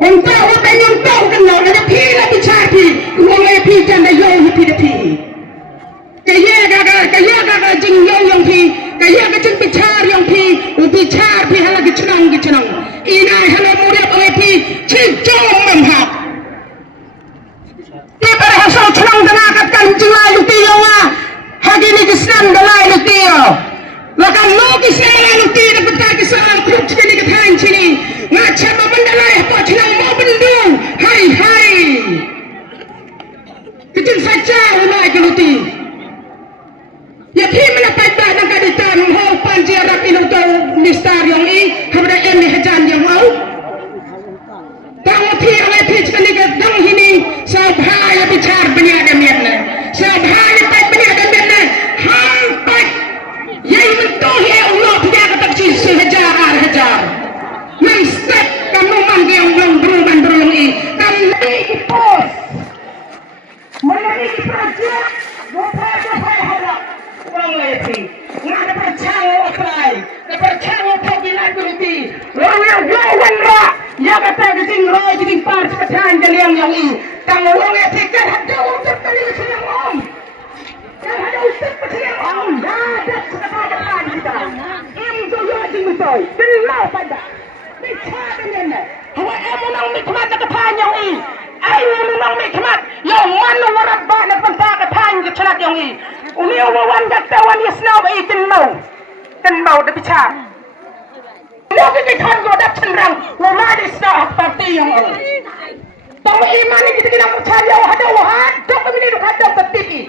Untuk apa yang tahu kenal ada pi lagi cari, uang pi dan ada yang pi dah pi. Kaya gaga jing yang pi, kaya gaga jing bicar yang pi, bicar pi halah gicenang. Ina halah murid orang pi, cijong memhak. Tiada hasil cenang dengan katakan jilai lutio ah, hari ni kesan dalai lutio. Lakan logis dalai lutio dapat kesan grup jadi katakan sini. Macam mendalai apa cenang mau bendung, hai. Kecil saja ulai keluti. Ya pi melapai dah nak kaditan mau panji Arab ini untuk mistar yang ini, hamda ini hajan yang mau. Tahu pi oleh pi sekali kedang ini, sabhaya bicar banyak demianlah. Sabhaya baik banyak demianlah. Hampat yang mentuh ya Allah tidak kata kecil sehajar. Step kamu manggil yang belum berubah ini. Kamu lagi pos. Mulai projek, bukan harap. Orang lagi, nggak percaya apply, nggak percaya pemilihan kunci. Orang rak, ya kata keting par sepetan jeliang yang ini. Kamu orang lagi kan ada untuk kali kesenang om. Kan ada untuk kesenang om. Ada sepetan kita. Ini tu yang betul. Kenal pada. Bicara dengan hawa emunang mikmat ketan yang ini. Ayo menang mikmat. Yang mana orang bak nak pentak ketan kecenat yang ini. Uni awan gatawan yasnau ikin mau dah bicara. Lagi kita godak cenderang, wama disnau parti yang ini. Tahu iman ini kita percaya ada dok kami ni dok ada petiki.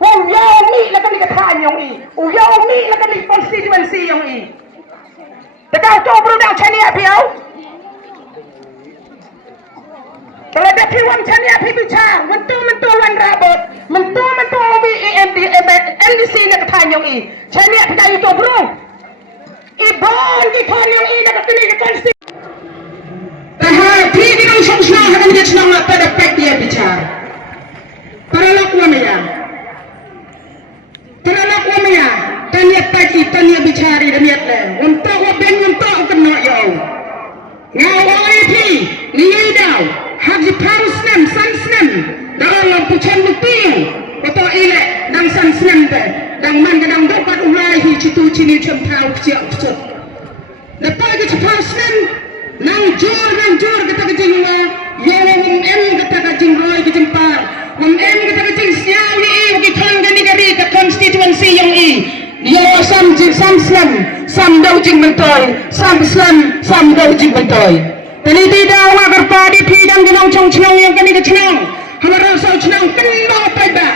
Yaumi lakan ni ketan yang ini, yaumi lakan ni konstituensi yang ini. Dekat tu berudak cani apiau. Kalau dah piwan cani api bicara, mentu wan rabot, mentu NDC nak tanya ini. Cani api dah itu bro. Iban kita yang ini nak kini konsti. Tahap ini kita usah akan kita senang pada pek dia bicara. Terlalu kuat ya. Tanya pagi, tanya bicara dan niat le. Untuk waben untuk kena yau. Ngawai pi, liai dau. Haji parusnem, sansnem. Dalam pucan lutiu. Betul ilek, dang sansnem te. Dang man kadang dapat ulai hi citu cini cempau siap cut. Lepas kita parusnem, nang jor kita kejing la. Yang kita kejing roy kejing par. Kita kejing siau ni kita gani gari ke konstituensi yang i. Yo sam dau jing bentoy, sam dau jing bentoy. Tadi tidak agar padi pidang dinang cong cenang yang kini ke cenang. Hamara sau cenang kena paitbah.